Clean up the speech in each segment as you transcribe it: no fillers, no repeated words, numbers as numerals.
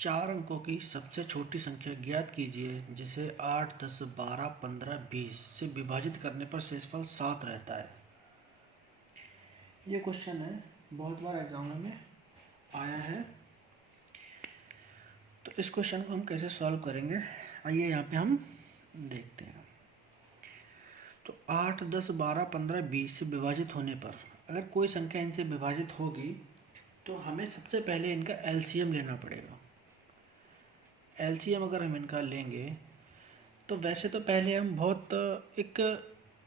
चार अंकों की सबसे छोटी संख्या ज्ञात कीजिए जिसे 8, 10, 12, 15, 20 से विभाजित करने पर शेषफल 7 रहता है। ये क्वेश्चन है, बहुत बार एग्जाम में आया है। तो इस क्वेश्चन को हम कैसे सॉल्व करेंगे, आइए यहाँ पे हम देखते हैं। तो 8, 10, 12, 15, 20 से विभाजित होने पर अगर कोई संख्या इनसे विभाजित होगी तो हमें सबसे पहले इनका एलसीएम लेना पड़ेगा। एलसीएम अगर हम इनका लेंगे तो वैसे तो पहले हम बहुत एक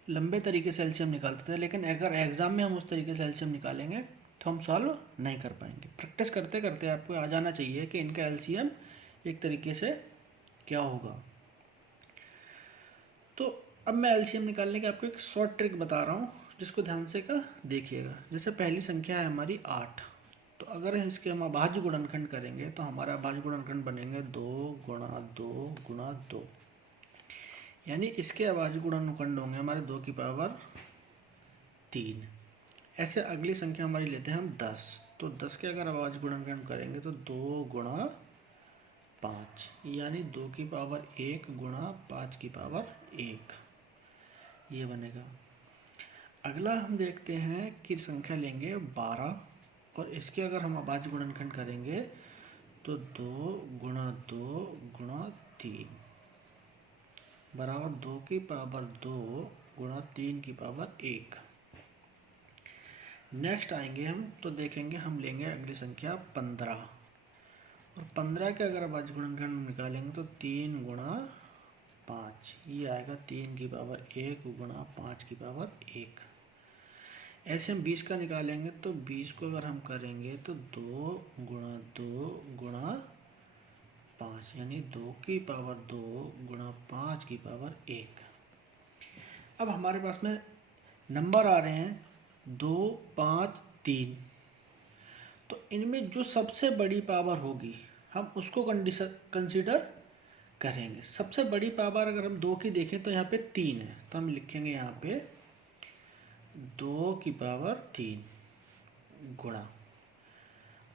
लंबे तरीके से एलसीएम निकालते थे, लेकिन अगर एग्ज़ाम में हम उस तरीके से एलसीएम निकालेंगे तो हम सॉल्व नहीं कर पाएंगे। प्रैक्टिस करते करते आपको आ जाना चाहिए कि इनका एलसीएम एक तरीके से क्या होगा। तो अब मैं एलसीएम निकालने की आपको एक शॉर्ट ट्रिक बता रहा हूँ, जिसको ध्यान से का देखिएगा। जैसे पहली संख्या है हमारी 8, तो अगर इसके हम अभाज्य गुणनखंड करेंगे तो हमारा अभाज्य गुणनखंड बनेंगे 2 गुणा 2 गुणा 2, यानी इसके अभाज्य गुणनखंड होंगे हमारे 2 की पावर 3। ऐसे अगली संख्या हमारी लेते हैं हम 10, तो 10 के अगर अभाज्य गुणनखंड करेंगे तो 2 गुणा 5, यानी 2 की पावर 1 गुणा 5 की पावर 1, ये बनेगा। अगला हम देखते हैं कि संख्या लेंगे 12, और इसके अगर हम अभाज्य गुणनखंड करेंगे तो 2 गुणा 2 गुणा 3 बराबर 2 की पावर 2 गुणा 3 की पावर 1। नेक्स्ट आएंगे हम तो देखेंगे, हम लेंगे अगली संख्या 15, और 15 के अगर अभाज्य गुणनखंड निकालेंगे तो 3 गुणा 5, ये आएगा 3 की पावर 1 गुणा 5 की पावर 1। ऐसे हम 20 का निकालेंगे तो 20 को अगर हम करेंगे तो 2 गुणा 2 गुणा 5, यानी 2 की पावर 2 गुणा 5 की पावर 1। अब हमारे पास में नंबर आ रहे हैं 2, 5, 3, तो इनमें जो सबसे बड़ी पावर होगी हम उसको कंसीडर करेंगे। सबसे बड़ी पावर अगर हम 2 की देखें तो यहाँ पे 3 है, तो हम लिखेंगे यहाँ पे 2 की पावर 3 गुणा।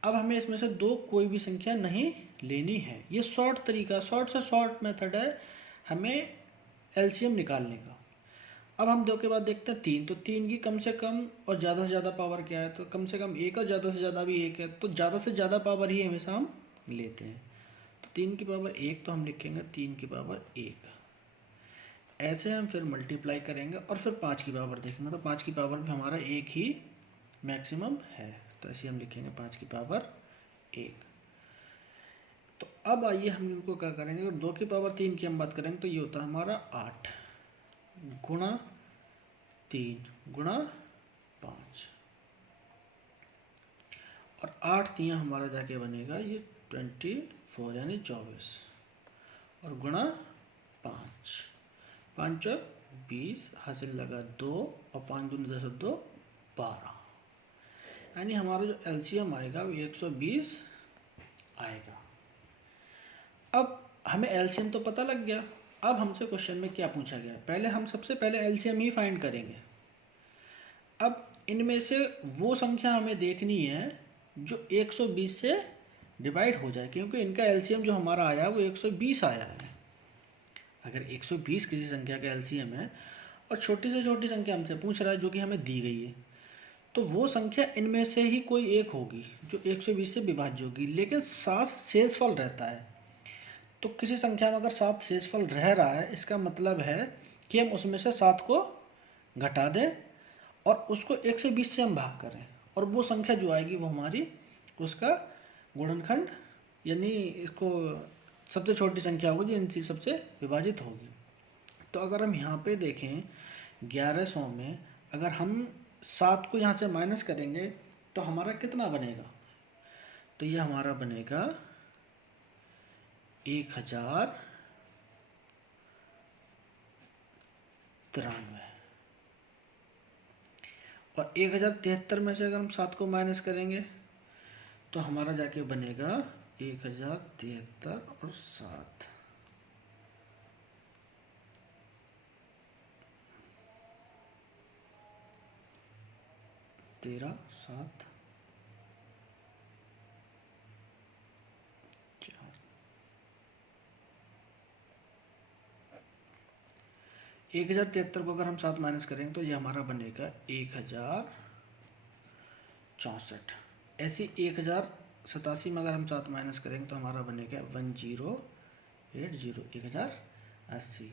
अब हमें इसमें से 2 कोई भी संख्या नहीं लेनी है। ये शॉर्ट तरीका, शॉर्ट से शॉर्ट मेथड है हमें एलसीएम निकालने का। अब हम 2 के बाद देखते हैं 3, तो 3 की कम से कम और ज़्यादा से ज़्यादा पावर क्या है, तो कम से कम 1 और ज़्यादा से ज़्यादा भी 1 है, तो ज़्यादा से ज़्यादा पावर ही हमेशा हम लेते हैं। तो 3 की पावर 1, तो हम लिखेंगे 3 की पावर 1। ऐसे हम फिर मल्टीप्लाई करेंगे और फिर 5 की पावर देखेंगे, तो 5 की पावर भी हमारा 1 ही मैक्सिमम है, तो ऐसे हम लिखेंगे 5 की पावर 1। तो अब आइए हम इनको क्या करेंगे, अगर 2 की पावर 3 की हम बात करेंगे तो ये होता है हमारा 8 गुणा 3 गुणा 5, और 8 3 हमारा जाके बनेगा ये 24, यानी 24, और गुणा 5, 5 और 20 हासिल लगा 2, और 5 दूनी 10 2 12, यानी हमारा जो एलसीएम आएगा वो 120 आएगा। अब हमें एलसीएम तो पता लग गया। अब हमसे क्वेश्चन में क्या पूछा गया, पहले हम सबसे पहले एलसीएम ही फाइंड करेंगे। अब इनमें से वो संख्या हमें देखनी है जो 120 से डिवाइड हो जाए, क्योंकि इनका एलसीएम जो हमारा आया वो 120 आया है। अगर 120 किसी संख्या का एलसीएम है और छोटी से छोटी संख्या हमसे पूछ रहा है जो कि हमें दी गई है, तो वो संख्या इनमें से ही कोई एक होगी जो 120 से विभाज्य होगी, लेकिन 7 शेषफल रहता है। तो किसी संख्या में अगर 7 शेषफल रह रहा है, इसका मतलब है कि हम उसमें से 7 को घटा दें और उसको 120 से हम भाग करें, और वो संख्या जो आएगी वो हमारी उसका गुणनखंड, यानी इसको सबसे छोटी संख्या होगी जो इनसे सबसे विभाजित होगी। तो अगर हम यहाँ पे देखें 1100 में अगर हम 7 को यहाँ से माइनस करेंगे तो हमारा कितना बनेगा, तो ये हमारा बनेगा 1093, और 1073 में से अगर हम 7 को माइनस करेंगे तो हमारा जाके बनेगा 1073 और 7, 13, 7, 4, 1073 को अगर हम 7 माइनस करेंगे तो ये हमारा बनेगा 1064। ऐसे 1087 में अगर हम 7 माइनस करेंगे तो हमारा बनेगा 1080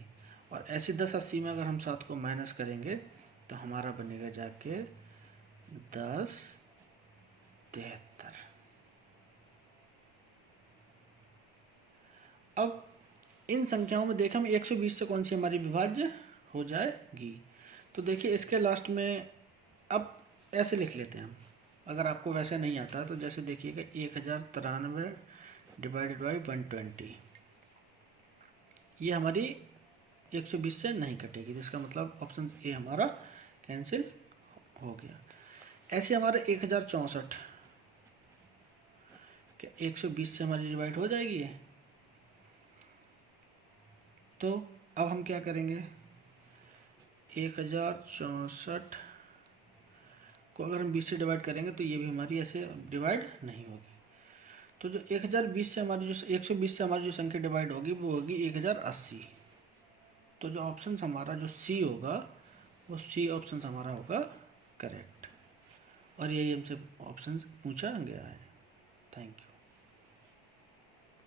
और ऐसे 1080 में अगर हम 7 को माइनस करेंगे तो हमारा बनेगा जाके 1073। अब इन संख्याओं में देखें हम 120 से कौन सी हमारी विभाज्य हो जाएगी। तो देखिए इसके लास्ट में अब ऐसे लिख लेते हैं हम, अगर आपको वैसे नहीं आता तो जैसे देखिएगा 1093 डिवाइडेड बाई 120, ये हमारी 120 से नहीं कटेगी, जिसका मतलब ऑप्शन ए हमारा कैंसिल हो गया। ऐसे हमारा 1064 क्या 120 से हमारी डिवाइड हो जाएगी ये? तो अब हम क्या करेंगे, 1064 को अगर हम 20 से डिवाइड करेंगे तो ये भी हमारी ऐसे डिवाइड नहीं होगी। तो जो 1020 से हमारी जो 120 से हमारी जो संख्या डिवाइड होगी वो होगी 1080। तो जो ऑप्शन हमारा जो सी होगा वो सी ऑप्शन हमारा होगा करेक्ट, और यही हमसे ऑप्शन पूछा गया है। Thank you.